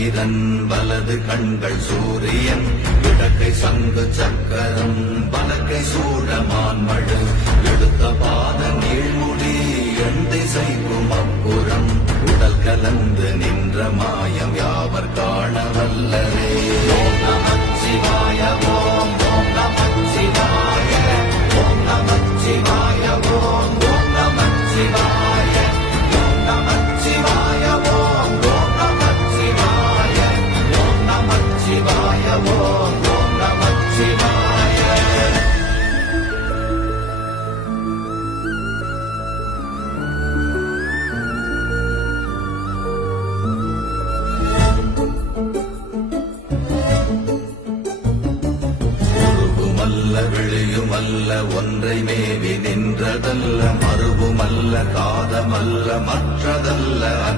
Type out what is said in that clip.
சந்திரன் வலது கண்கள் சூரியன் இடக்கை சங்கு சக்கரம் பலக்கை சூழமான்மழு எடுத்த பாத நீழ்முடி எண் திசைக்கும் அப்புறம் உடல் கலந்து நின்ற மாயம் யாவர் காண வல்லரே. ஓம் நமச்சிவாய ஓம் ஓம் நமச்சிவாய ஓம் நமச்சிவாய ஓம் ஓம் நமச்சிவாய ஓம் நமச்சிவாய ஓம் ஓம் நமச்சிவாய ஓம் நமச்சிவாய ஓம் ஓம் நமச்சிவாய. வெளியுமல்ல ஒன்றை மேவி நின்றதல்ல மறுவுமல்ல காதமல்ல மற்றதல்ல